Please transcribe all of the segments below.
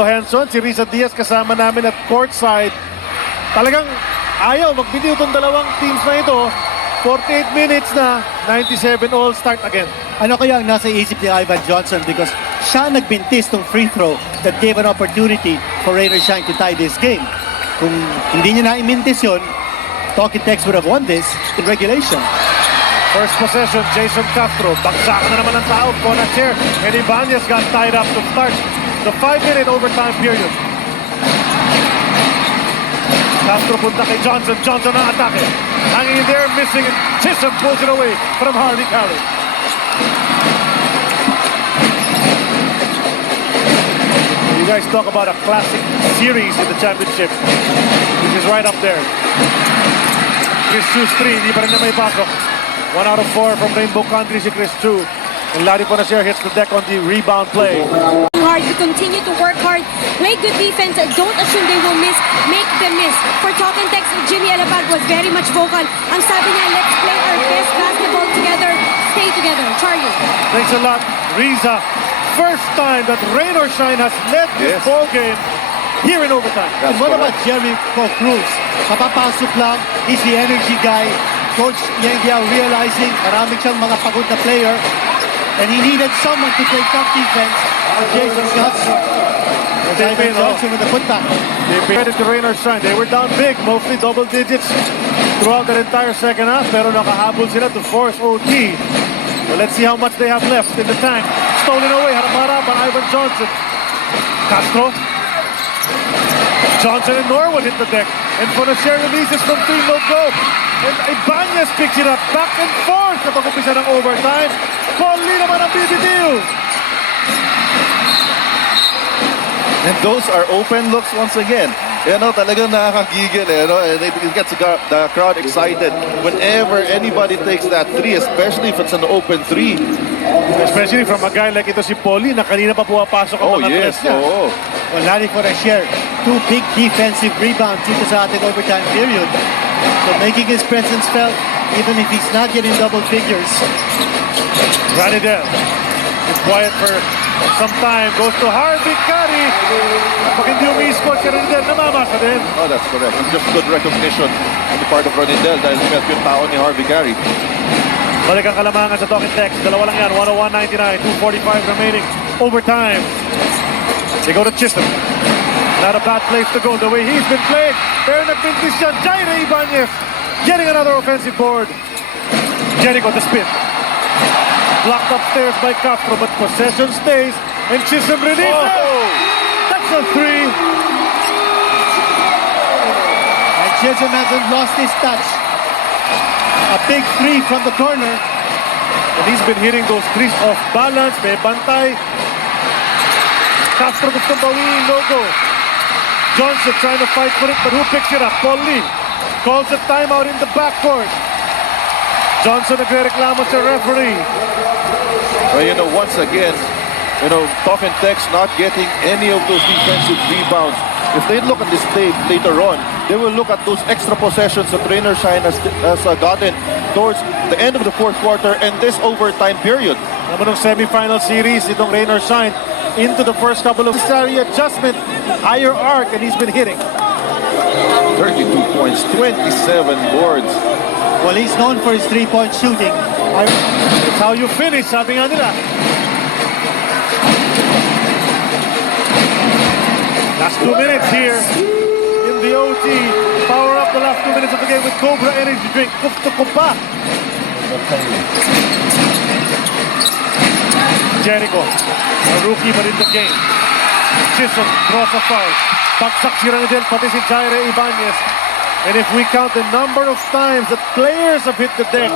Henson, si Risa Diaz kasama namin at courtside. Talagang ayaw magbitiw itong dalawang teams na ito. 48 minutes na, 97 all, start again. Ano kaya ang nasa isip ni Ivan Johnson because siya nagbintis tong free throw that gave an opportunity for Rain or Shine to tie this game. Kung hindi niya na-imintis yun, Talking Tex would have won this in regulation. First possession, Jason Castro. Bagsak na naman ang tao. Conacher and Ibanez got tied up to start the 5-minute overtime period. Castro punta kay Johnson. Johnson ang atake. Hanging in there, missing. Chisholm pulls it away from Harvey Carey. You guys talk about a classic series in the championship. This is right up there. Chris Chu's 3, hindi pa rin na may pasok. 1 out of 4 from Rainbow Country si Chris Chu. And Larry Bonacier hits the deck on the rebound play. Hard, you continue to work hard, play good defense, don't assume they will miss, make them miss. For Talking Tex, Jimmy Alabag was very much vocal. Ang sabi niya, let's play our best basketball together, stay together. Charlie. Thanks a lot, Riza. First time that Rain or Shine has led this ball game here in overtime. And what about Jerry Cruz? Kapapasok lang, he's the energy guy. Coach Yang Diao realizing marami siyang mga pagod na player and he needed someone to play tough defense. Jason Castro. Ivan Johnson with the putback. They paid it to Rain or Shine. They were down big, mostly double digits throughout that entire second half. Pero nakahabol sila to force OT. So let's see how much they have left in the tank. Stolen away, harap-harapan, Ivan Johnson. Castro. Johnson and Norwood hit the deck. And Bonacier releases from 3, no go. And Ibanez picks it up back and forth kapag umpisa ng overtime. Pauli naman ang BBD. And those are open looks once again. You know, talagang nakakagigil, you know, and it gets the crowd excited whenever anybody takes that 3, especially if it's an open 3. Especially from a guy like ito si Pauli na kanina pa pumapasok ang mga tres niya. Well, Larry Bonacier, 2 big defensive rebounds dito sa ating overtime period. So making his presence felt even if he's not getting double figures. Ranidel is quiet for some time. Goes to Harvey Carey. Pag hindi umiscore si Ranidel, namamasa din. Oh, that's correct. It's just good recognition on the part of Ronindel dahil siya yung tao ni Harvey Carey. Balik ang kalamangan sa Talking Tex. Dalawa lang yan. 101-99. 2:45 remaining. Overtime. They go to Chisholm. Not a bad place to go. The way he's been playing. Pero nagbintis siya. Jairo Ibanez getting another offensive board. Jericho the spin. Blocked upstairs by Castro, but possession stays. And Chisholm releases. That's a 3. And Chisholm hasn't lost his touch. A big 3 from the corner. And he's been hitting those threes off balance. May bantay. Castro gustong bawiin, no go. Johnson trying to fight for it, but who picks it up? Paul Lee calls a timeout in the backcourt. Johnson nagre-reklamo sa referee. Well, you know, once again, you know, Talking Tex not getting any of those defensive rebounds. If they look at this tape later on, they will look at those extra possessions that Rain or Shine has gotten towards the end of the fourth quarter and this overtime period. Naman ng semifinal series, itong Rain or Shine into the first couple of necessary adjustment, higher arc, and he's been hitting. 32 points, 27 boards. Well, he's known for his 3-point shooting. It's how you finish, sabi nga nila. Last 2 minutes here in the OT. Power up the last 2 minutes of the game with Cobra Energy Drink. Kumpa. Jericho, a rookie but in the game. Chisholm draws a foul. Bagsak si Ranidel, pati si Jairo Ibanez. And if we count the number of times that players have hit the deck,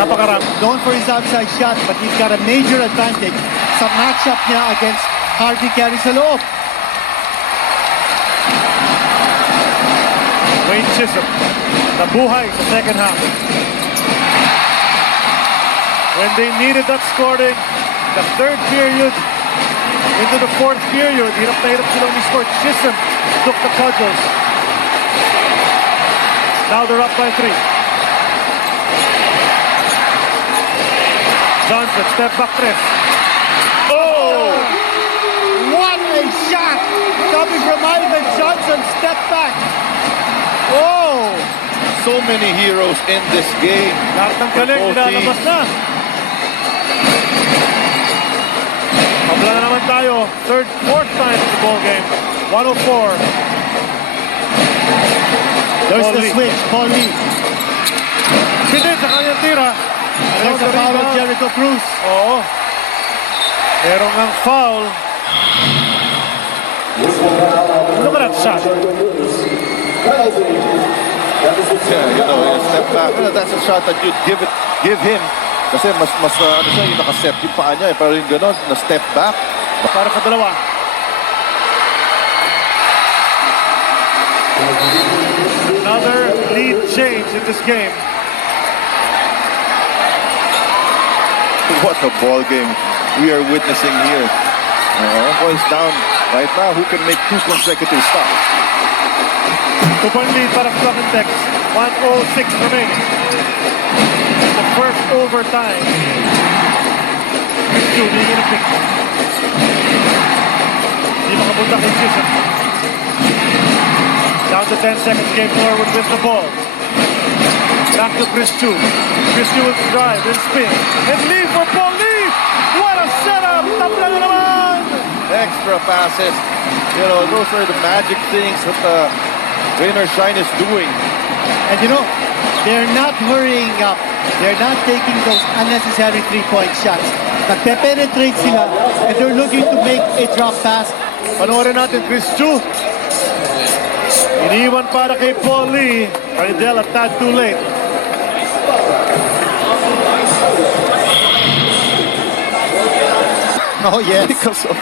napakarami. Known for his outside shot, but he's got a major advantage sa matchup niya against Harvey Carey sa loob. Wayne Chisholm, nabuhay sa second half. When they needed that scoring, the third period into the fourth period, hirap na hirap silang ni-score. Chisholm took the cudgels. Now they're up by 3. Johnson, step back 3. What a shot! from Ivan Johnson. Step back. Whoa! So many heroes in this game. Lahat ng galing, For both nilalabas teams. na. Pabla na naman tayo. Fourth time in the ball game. 104. There's Paul the Lee. switch. Paul Lee. Pinit sa kanyang tira. There's the foul of Jericho Cruz. Oo. Merong ang foul. Look at that shot. Yeah, you know, a step back. That's a shot that you'd give him. Kasi mas ano siya, yung nakaset yung paa niya. Pero yung gano'n, na step back. Para sa dalawa. Another lead change in this game. What a ball game we are witnessing here. Boys down right now. Who can make 2 consecutive stops? 2-point lead para sa Talking Tex. 1:06 remaining. The first overtime. Judy in a pick. Hindi makapunta kay Chisholm. Down to 10 seconds. Game forward with the ball. Back to Chris Chu. Chris Chu will drive and spin. And leave for Paul Lee. What a setup. Tapla na naman. Extra passes. You know, those are the magic things that Rainer Shine is doing. And you know, they're not hurrying up. They're not taking those unnecessary 3-point shots. Nagpe-penetrate sila and they're looking to make a drop pass. Panoorin natin Chris Chu. Iniwan para kay Paul Lee. Ardell a tad too late. Oh yes. Because of,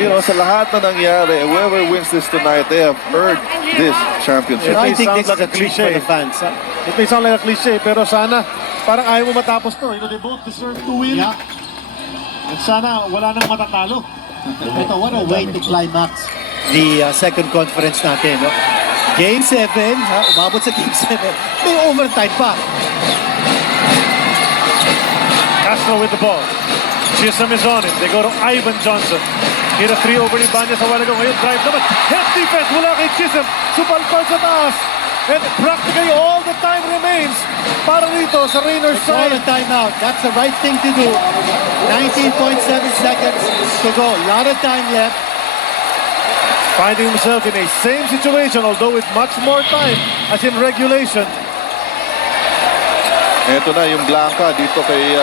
you know, sa lahat na nangyari, whoever wins this tonight, they have earned this championship. I may think sound this like is a a treat for cliche. the fans. It may sound like a cliche, pero sana parang ayaw mo matapos to. You know, they both deserve to win. Yeah. At sana wala nang matatalo. Ito, what a way to climax the second conference natin. No? Game 7, umabot sa Game 7. May overtime pa. Castro with the ball. Chisholm is on it. They go to Ivan Johnson. Hit a 3 over Ibanez a while ago. Ngayon, drive naman. Head defense mula kay Chisholm. Supalpal sa taas. And practically all the time remains para rito sa Rainer's Call side. a timeout. That's the right thing to do. 19.7 seconds to go. A lot of time left. Finding himself in a same situation, although with much more time as in regulation. Ito na yung Blanca dito kay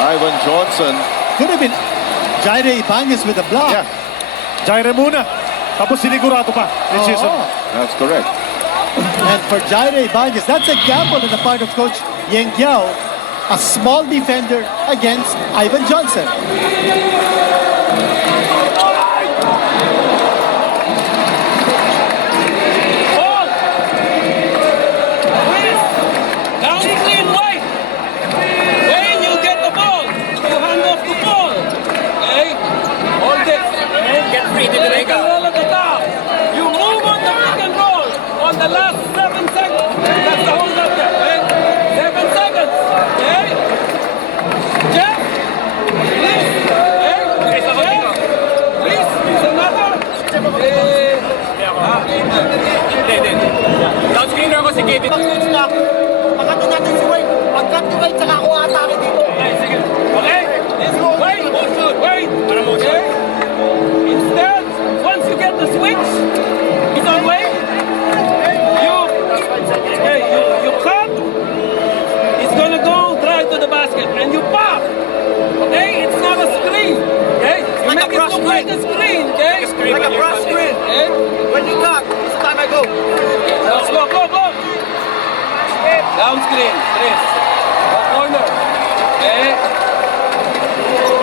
Ivan Johnson. Could have been Jaire Ibanez with a block. Yeah, Jaire muna. Tapos sinigurado pa ni Chisholm. Oo. that's correct. And for Jaire Ibanez, that's a gamble on the part of Coach Yeng Giao, a small defender against Ivan Johnson. Ball! Down clean right! When you get the ball, you hand off the ball. Okay? Hold it. And get free to the pick and roll at the top. You move on the pick and roll on the last 7 seconds. That's the hold up there. Okay? 7 seconds. Okay? Jeff? Please. Okay? Jeff? Please. It's another. Down screener ako si Kevin. Coach na, pagkati natin si Wade. Pagkat ni Wade, saka ako atake dito. Okay, sige. Okay? Wait! Wait! Okay? Instead, once you get the switch, it's on way. You cut. It's gonna go drive to the basket, and you pop. Okay? It's not a screen. Okay? You Like a make it brush look like a screen. Okay? Like a brush screen. Okay? When you cut, it's the time I go. Let's go, go, go! Down screen, Chris. Go corner. Okay?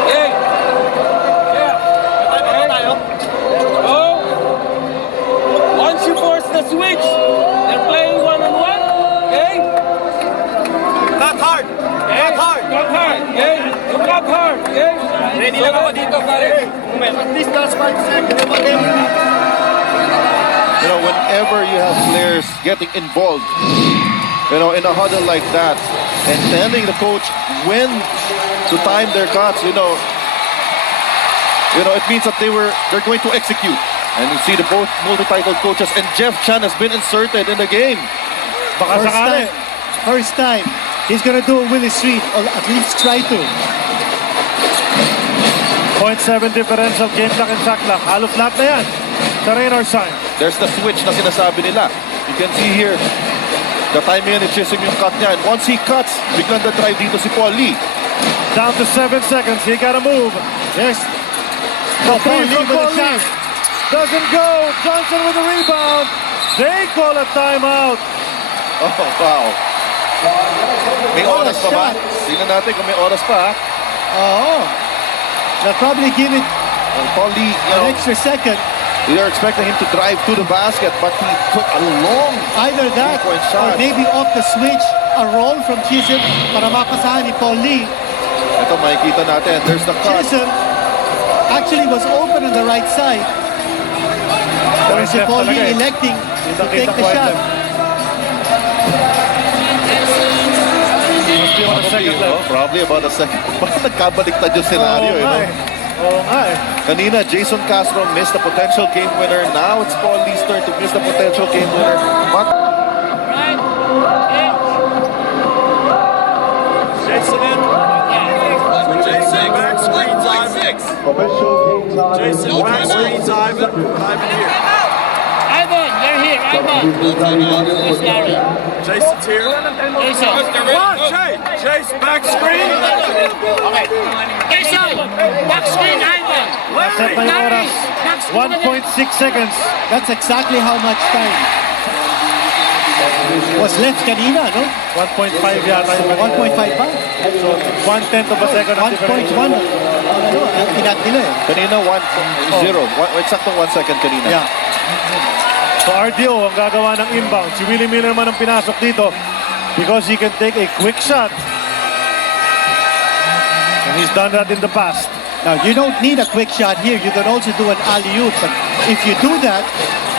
Okay. Yeah. Okay. Go. Once you force the switch, they're playing one-on-one. Okay? Cut hard. Okay? Cut hard. Cut hard. Okay? You cut hard. Okay? Ready lang ako dito, pare. At least last 5 seconds. You know, whenever you have players getting involved, you know, in a huddle like that, and telling the coach when to time their cuts, you know, it means that they're going to execute. And you see the both multi-title coaches and Jeff Chan has been inserted in the game. Baka sakali. First time. He's gonna do a Willie Street, or at least try to. 0.7 differential, game clock and shot clock. Halos lahat na yan sa Raynor side. There's the switch na sinasabi nila. You can see here, the timing ni Chisholm yung cut niya. And once he cuts, biglang the drive dito si Paul Lee. Down to 7 seconds. He got to move. Yes. The Paul Lee with a Paul Lee chance. doesn't go. Johnson with the rebound. They call a timeout. Oh, wow. May What a oras pa ba? shot. Tingnan natin kung may oras pa. Oh. They'll probably give it And Paul Lee, an extra second. we are expecting him to drive to the basket, but he took a long Either that, three-point or shot. maybe off the switch, a roll from Chisholm para mapasahan ni Paul Lee. Ito makikita natin. There's the cut. Chisholm actually was open on the right side. Pero si left Paul talaga Lee eh. electing to take Kitang-kitang the wide shot. left. Must be about a second left. Probably about a second. Bakit nagkabaliktad yung scenario? Oo nga eh, eh. no? Oo nga eh. Kanina, Jason Castro missed the potential game winner. Now it's Paul Lee's turn to miss the potential game winner. But Jason in. Jason, back screens Ivan. Jason, back screens Ivan. Ivan here. Ivan, you're here, Ivan. Where's Larry? Jason's here. Jason. Come on, Chase, back screen. Okay. Jason, back screen, Ivan. Set na yung oras. 1.6 seconds. That's exactly how much time was left kanina, no? 1.5 yata yung 1.5 pa? So, 1/10 of a second. ang 1.1. differential. Ano, pinat nila eh. kanina, 1.0. Eksaktong 1 second kanina. Yeah. So RDO ang gagawa ng inbound. Si Willie Miller man ang pinasok dito because he can take a quick shot. And he's done that in the past. Now, you don't need a quick shot here. You can also do an alley-oop. But if you do that,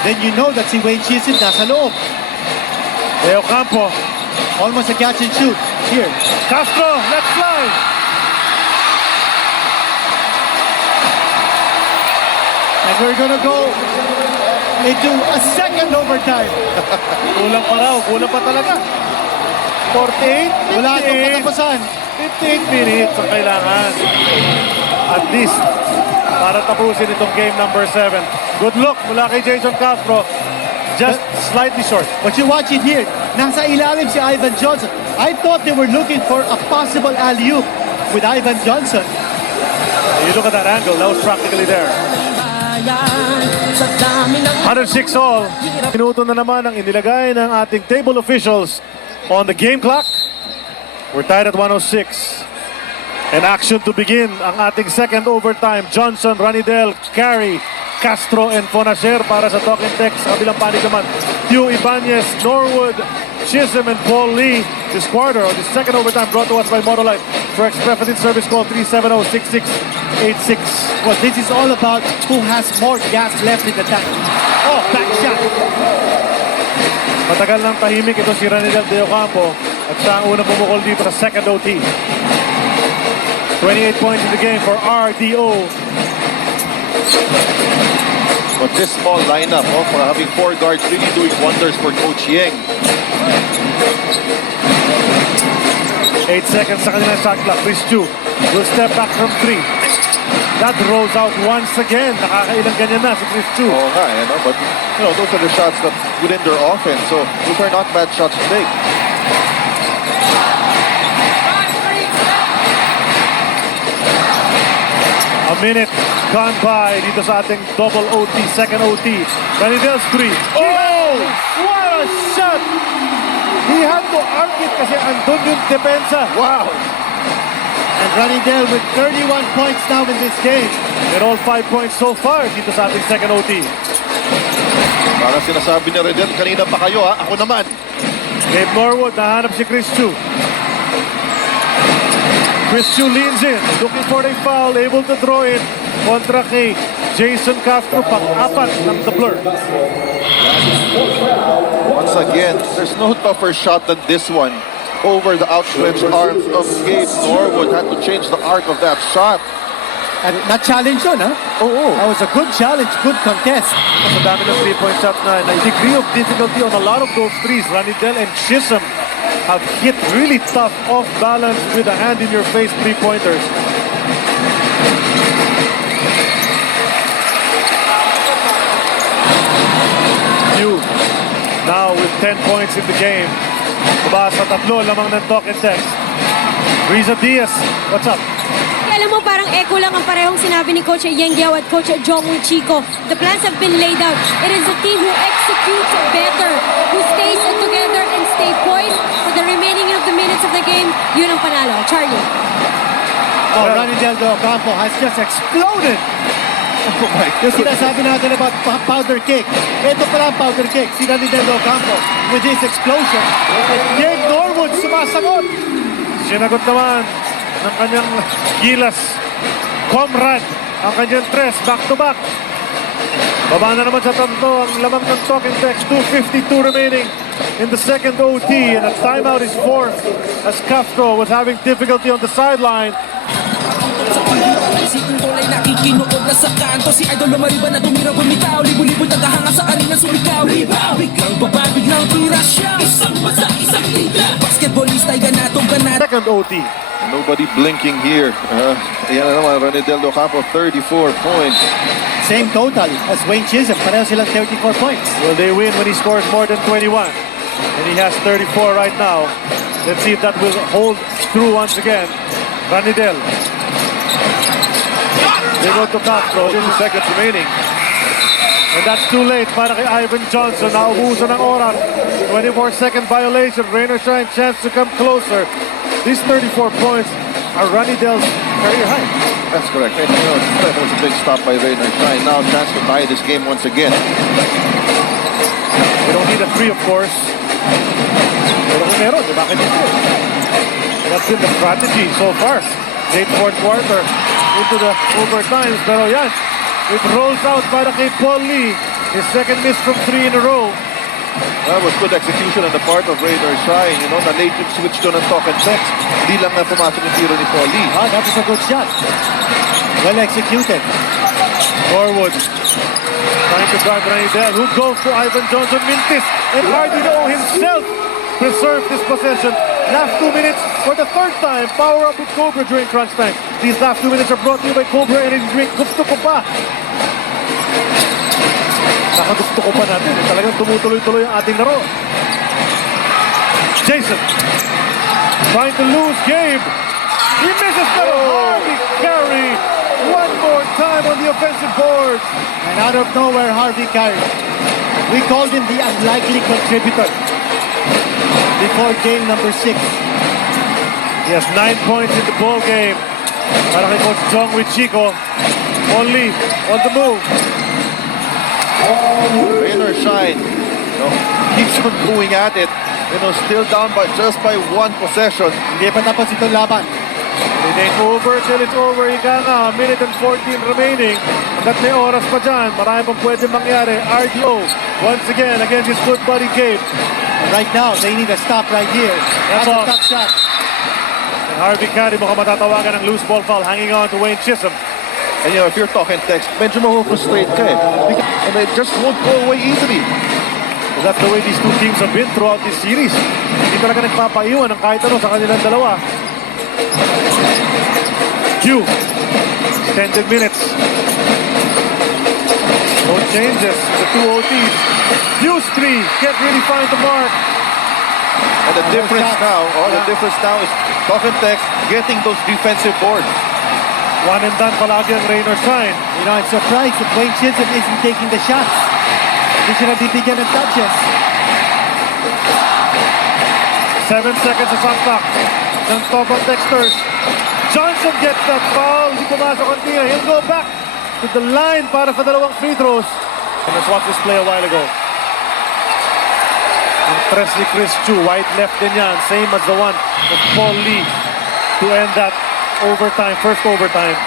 then you know that si Wayne Chisholm nasa loob. Leo Campo. Almost a catch and shoot. Here. Castro, let's fly. And we're gonna go into a second overtime. Kulang pa raw. Kulang pa talaga. 48, Wala itong 58. katapusan. 58 minutes ang kailangan. At least, para tapusin itong game number 7. Good luck mula kay Jason Castro. Just slightly short. But you watch it here. Nasa ilalim si Ivan Johnson. I thought they were looking for a possible alley-oop with Ivan Johnson. You look at that angle, that was practically there. 106 all. Minuto na naman ang inilagay ng ating table officials on the game clock. We're tied at 106. And action to begin ang ating second overtime. Johnson, Ranidel, Carey, Castro, and Fonacer para sa talking text. Sa kabilang panig naman, Hugh Ibanez, Norwood, Chisholm, and Paul Lee. This quarter, or this second overtime, brought to us by Motolite. For Express service call 370-6686. Well, this is all about who has more gas left in the tank. Oh, back shot. Matagal nang tahimik ito si Ranidel de Ocampo at siya ang unang bumukol dito sa second OT. 28 points in the game for RDO. But this small lineup, for having 4 guards, really doing wonders for Coach Yeng. 8 seconds sa kanilang shot clock. Chris Chu will step back from 3. That rolls out once again. Nakakailang ganyan na si Chris Chu. Oh, nga, but those are the shots that within their offense. So those are not bad shots to take. A minute gone by dito sa ating double OT, second OT. Ranidel's 3. Oh! What a shot! He had to arc it kasi andun yung depensa. Wow! And Ranidel with 31 points now in this game. They're all 5 points so far dito sa ating second OT. Para sinasabi ni Redel, kanina pa kayo ako naman. Gabe Norwood, nahanap si Chris Chu. Chris Chu leans in, looking for a foul, able to draw it. Kontra kay Jason Castro, pang-apat ng the blur. Once again, there's no tougher shot than this one. Over the outstretched arms of Gabe Norwood. Had to change the arc of that shot. At na-challenge yun, ha? Oo. That was a good challenge, good contest. Sa dami ng 3-point shots na degree of difficulty on a lot of those threes. Ranidel and Chisholm have hit really tough off balance with a hand in your face 3-pointers. New now with 10 points in the game. Tumaas sa tatlo lamang ng talk and text. Riza Diaz, what's up? Alam mo, parang echo lang ang parehong sinabi ni Coach Yeng Giao at Coach Jongwoo Chico. The plans have been laid out. It is the team who executes better, who stays together and stay poised for the remaining of the minutes of the game. Yun ang panalo. Charlie. Oh, Ronnie Del Campo has just exploded. Oh my Yung goodness. sinasabi natin about powder cake. Ito pala ang powder cake. Si Ronnie Del Campo with his explosion. Jake Norwood sumasagot. Sinagot naman ng kanyang gilas comrade ang kanyang tres back-to-back. Baba na naman sa tanto ang lamang ng talking text. 2:52 remaining in the second OT and a timeout is forced as Castro was having difficulty on the sideline. Si Kulay nakikinuod na sa kanto. Si Idol lumariban na tumira bumitaw. Libo-libo tagahanga sa arena sumikaw. Rebound, biglang baba, biglang tira siya. Isang basa, isang tira. Basketballista, ganatong ganat. Second OT. Nobody blinking here. Yan na naman, Ranidel Campo, 34 points. Same total as Wayne Chisholm. Pareho silang 34 points. Will they win when he scores more than 21? And he has 34 right now. Let's see if that will hold true once again. Ranidel. They go to Castro. 2 seconds remaining. And that's too late para kay Ivan Johnson. Naubusan ng oras. 24-second violation. Rain or shine, chance to come closer. These 34 points are Ranidel's career high. That's correct. And, you know, that was a big stop by Rainer Stein. Now chance to tie this game once again. We don't need a three, of course. Pero kung meron, di bakit hindi? That's been the strategy so far. Late fourth quarter into the overtimes. Pero yan, it rolls out para kay Paul Lee. His second miss from 3 in a row. That was good execution on the part of Rainer Stein. You know, na late yung switch doon ng talk and text. Hindi lang na pumasok yung tiro ni Paul Lee. Ah, that was a good shot. Well executed. Norwood trying to drive Ranidel, who goes to Ivan Johnson. Mintis and Ardino himself preserved this possession. Last 2 minutes for the third time. Power up with Cobra during crunch time. These last 2 minutes are brought to you by Cobra and his drink. Gusto ko pa. Nakagusto ko pa natin. Talagang tumutuloy-tuloy ang ating laro. Jason trying to lose Gabe. He misses pero Harvey Carey one more time on the offensive board. And out of nowhere, Harvey Carey. We called him the unlikely contributor before game number 6. He has 9 points in the ball game. Para kay Coach Jongwoo Chico. Only on the move. Rainer Stein, you know, keeps on going at it. You know, still down by just by 1 possession. Hindi pa tapos itong laban. It ain't over till it's over. Ika nga, minute and 14 remaining. Hanggat may oras pa dyan. Marami pang pwede mangyari. RDO, once again, against his good buddy Gabe. Right now, they need a stop right here. That's all. a tough shot. And Harvey Carey mukhang matatawagan ng loose ball foul hanging on to Wayne Chisholm. And you know, if you're talking text, medyo ma-frustrate ka eh. And they just won't go away easily. Well, that's the way these two teams have been throughout this series. Hindi talaga nagpapaiwan ng kahit ano sa kanilang dalawa. Q. Extended minutes. No changes. The 2 OTs. Q's 3. Can't really find the mark. And the difference now is talking text getting those defensive boards. One and done palagi ang Rainer Stein. You know, I'm surprised that Wayne Chisholm isn't taking the shots. Hindi siya nabibigyan ng touches. 7 seconds sa sampak ng top of Texters. Johnson gets that foul. Hindi pumasok ang tira. He'll go back to the line para sa dalawang free throws. And let's watch this play a while ago. Ang tres ni Chris Chu, white left din yan. Same as the one of Paul Lee to end that overtime, first overtime.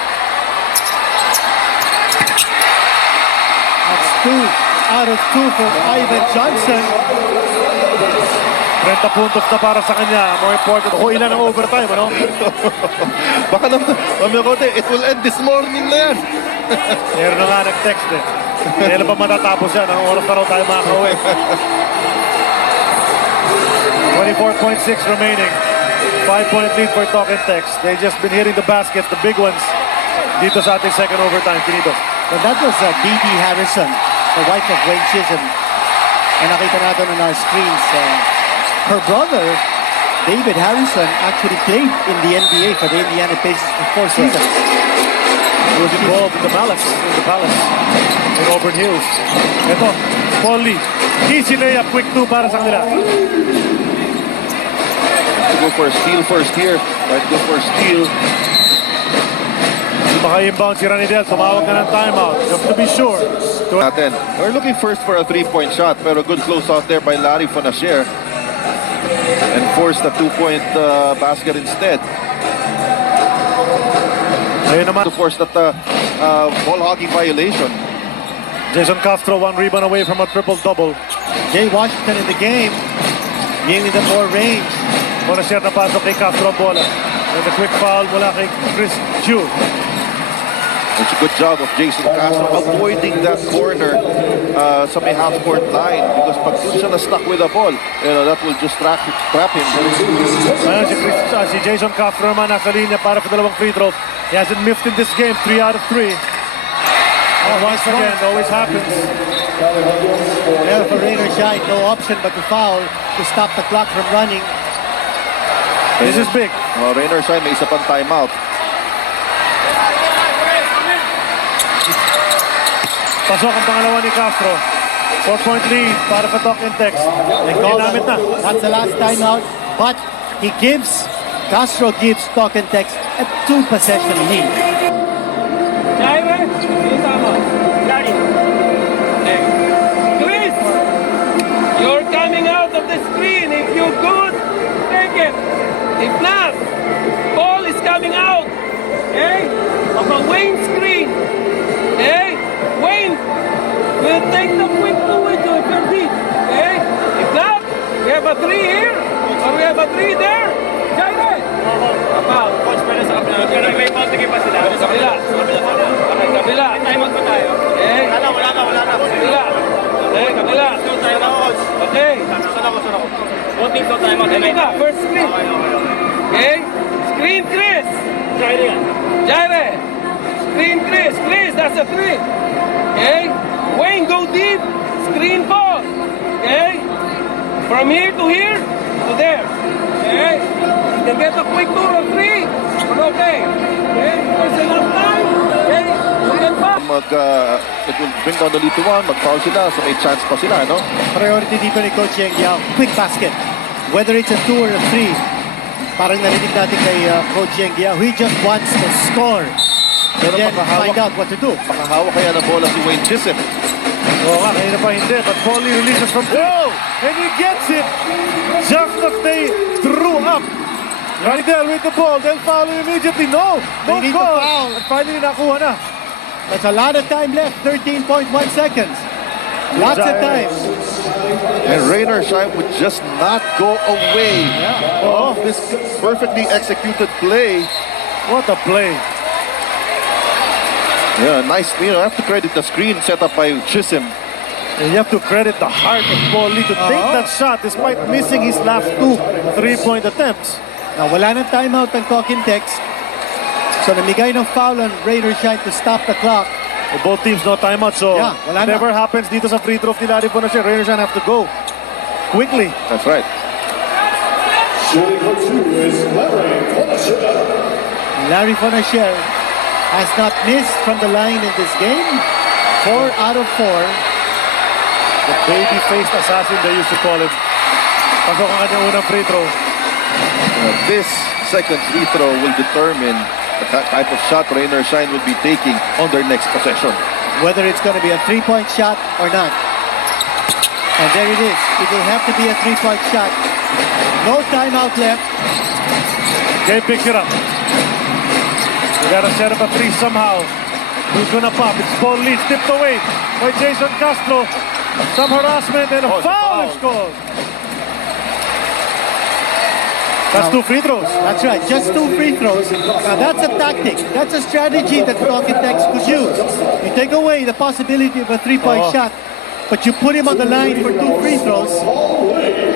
That's 2 out of 2 for Ivan Johnson. 30 puntos na para sa kanya. More important, kung ilan ang overtime, ano? Baka naman, it will end this morning na yan. Meron na nga nag-text eh. Kailan pa matatapos yan? Ang oras na raw tayo makakauwi. 24.6 remaining. 5-point lead for Talk and Text. They just been hitting the baskets, the big ones, dito sa ating second overtime. Finito. And that was D.D. Harrison, the wife of Wayne Chisholm. And nakita natin on our screens, her brother, David Harrison, actually played in the NBA for the Indiana Pacers for 4 seasons. He was involved in the Palace. In Auburn Hills. Ito, Paul Lee. Easy layup, quick 2 para sa kanila. To go for a steal first here. Right, go for a steal. Hindi maka-inbound si Ranidel. Sumawag na ng timeout. Just to be sure. Natin. We're looking first for a 3-point shot, pero good close out there by Larry Fonasher. And forced a 2-point basket instead. Ayun naman. To force that ball hogging violation. Jason Castro, 1 rebound away from a triple-double. Jay Washington in the game, giving them more range. Muna siya napasok kay Castro ang bola. And the quick foul mula kay Chris Chu. It's a good job of Jason Castro avoiding that corner sa may half-court line because pag doon siya na-stuck with the ball, that will just trap him. Ayun, si Jason Castro naman nasa linya para sa dalawang free throws. He hasn't missed in this game, 3 out of 3. Once again, always happens. Well, for Rainer Shine, no option but to foul to stop the clock from running. This is big. Rainer Shine may isa pang timeout. Pasok ang pangalawa ni Castro. 4-point lead para sa Talk and Text. Ginamit na. That's the last timeout, but Castro gives Talk and Text a 2-possession lead. Jaime, ini sama. Chris, you're coming out of the screen. If you're good, take it. If not, ball is coming out. Okay? Of a Wayne screen. Okay? Wayne will take the quick to it to your feet. Okay? If not, we have a 3 here, or we have a 3 there. Jaime! About. Coach, pwede sa kabila. May konti pa sila. Sa kabila. Okay, kabila. Time out pa tayo. Okay. Wala na. Kabila. Okay, kabila. Okay. Sunod ako. Voting so time out. Ito first screen. Okay. Screen Chris. Jaime. Screen Chris. Chris, that's a 3. Okay. Wayne, go deep. Screen ball. Okay. From here to here to there. Okay. You can get a quick 2 or 3. But okay. Okay. There's enough time. Okay. You can pass. It will bring down the lead to 1. Mag-foul sila, so may chance pa sila, no? Priority dito ni Coach Yeng Yao, quick basket. Whether it's a 2 or a 3, parang narinig natin kay Coach Yeng Yao, he just wants to score. And then find out what to do. Makahawak kaya ng bola si Wayne Chisholm. Oo nga, kanina pa hindi. But Paulie releases from 2. And he gets it just as they threw up. Ranidel with the ball. They'll foul him immediately. No They need to call. foul. And finally nakuha na. That's a lot of time left, 13.1 seconds. Lots of time. And Rainer Shine would just not go away of this perfectly executed play. What a play. Yeah, nice. I have to credit the screen set up by Chisholm. And you have to credit the heart of Paulie to take that shot despite missing his last 2 3-point attempts. Now, wala nang timeout ang Talking Text. So, namigay ng foul on Rainer Shine to stop the clock. Both teams no timeout, so Yeah, wala na. whatever happens dito sa free throw of Larry Fonasher, Rainer Shine have to go quickly. That's right. Larry Fonasher has not missed from the line in this game. 4 out of 4. The baby-faced assassin they used to call him. Pasok ang kanyang unang free throw. This second free throw will determine the type of shot Rainer Shine will be taking on their next possession. Whether it's going to be a 3-point shot or not. And there it is. It will have to be a 3-point shot. No timeout left. Jay picks it up. We gotta set up a 3 somehow. Who's gonna pop? It's Paul Lee, tipped away by Jason Castro. Some harassment and a Oh, it's a foul foul. is called. That's 2 free throws. That's right, just 2 free throws. Now that's a tactic. That's a strategy that Talking Tex could use. You take away the possibility of a 3-point Oh. shot, but you put him on the line for 2 free throws.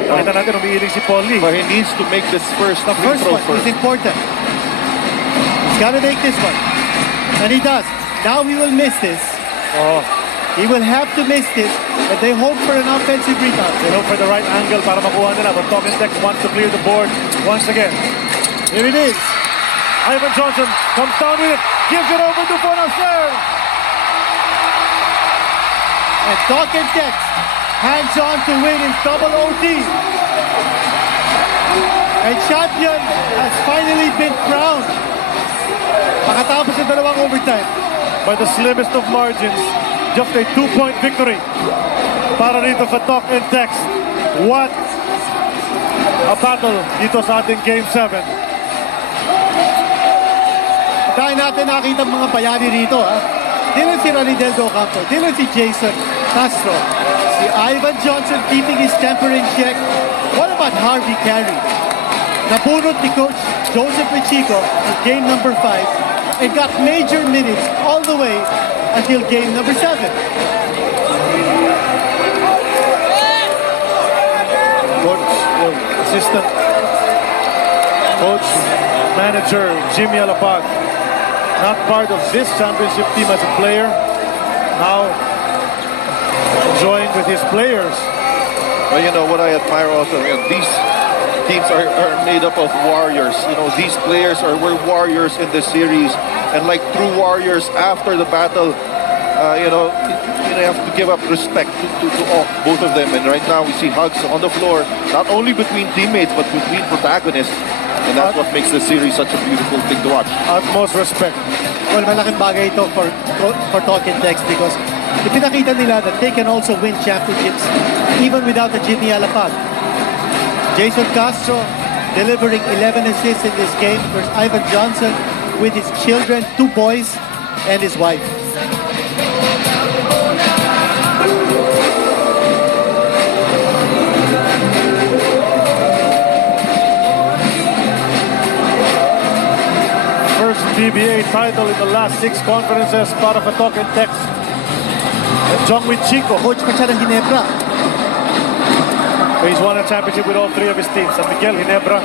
Nakita natin umiiling si Paul Lee. But he needs to make this first The free first throw one first. is important. He's got to make this one. And he does. Now he will miss this. Oh, He will have to miss this, but they hope for an offensive rebound. they look for the right angle para makuha nila. But Talking Tex wants to clear the board once again. Here it is. Ivan Johnson comes down with it. Gives it over to Bonacer. And Talking Tex hands on to win in double OT. And champion has finally been crowned. Makatapos ng dalawang overtime. By the slimmest of margins. Just a 2-point victory para dito sa Talking Tex. What a battle dito sa ating Game 7. Dahil natin nakita mga bayani rito, ha? Di lang si Ranidel Docampo, di lang si Jason Castro, si Ivan Johnson keeping his temper in check. What about Harvey Carey? Nabunot ni Coach Joseph Pacheco in game number 5 and got major minutes all the way until game number 7. Coach, assistant coach, manager Jimmy Alapag, not part of this championship team as a player, now enjoying with his players. Well, you know what I admire also, these teams are made up of warriors. You know, these players were warriors in the series, and like true warriors after the battle, you have to give up respect to all, both of them. And right now we see hugs on the floor, not only between teammates but between protagonists. And that's what makes the series such a beautiful thing to watch. Utmost respect. Well, malaking bagay ito for Talking Tex because ipinakita nila that they can also win championships even without the Jimmy Alapag. Jason Castro delivering 11 assists in this game versus Ivan Johnson with his children, 2 boys, and his wife. First PBA title in the last 6 conferences para sa Talking Tex. And Jongwit Chico, Coach pa siya ng Ginebra. he's won a championship with all 3 of his teams. San Miguel, Ginebra,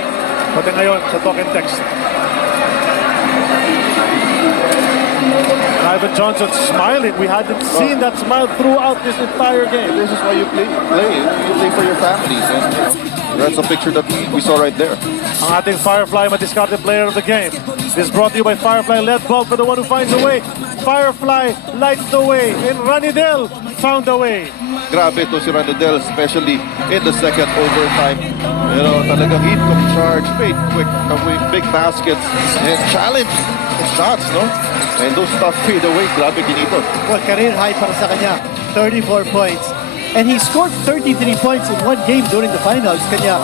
pati ngayon sa Talking Tex. Ivan Johnson smiling. We hadn't seen that smile throughout this entire game. This is why you play. You play for your families. And, that's a picture that we saw right there. Ang ating Firefly madiscarded player of the game. This is brought to you by Firefly. Let ball for the one who finds a way. Firefly lights the way. And Ranidel found a way. Grabe to si Ranidel, especially in the second overtime. You know, talagang heat of charge, made quick, big baskets, and challenge shots, no? And those stuff fade away. Grabe ginito. Well, career high para sa kanya, 34 points. And he scored 33 points in one game during the finals. Kanya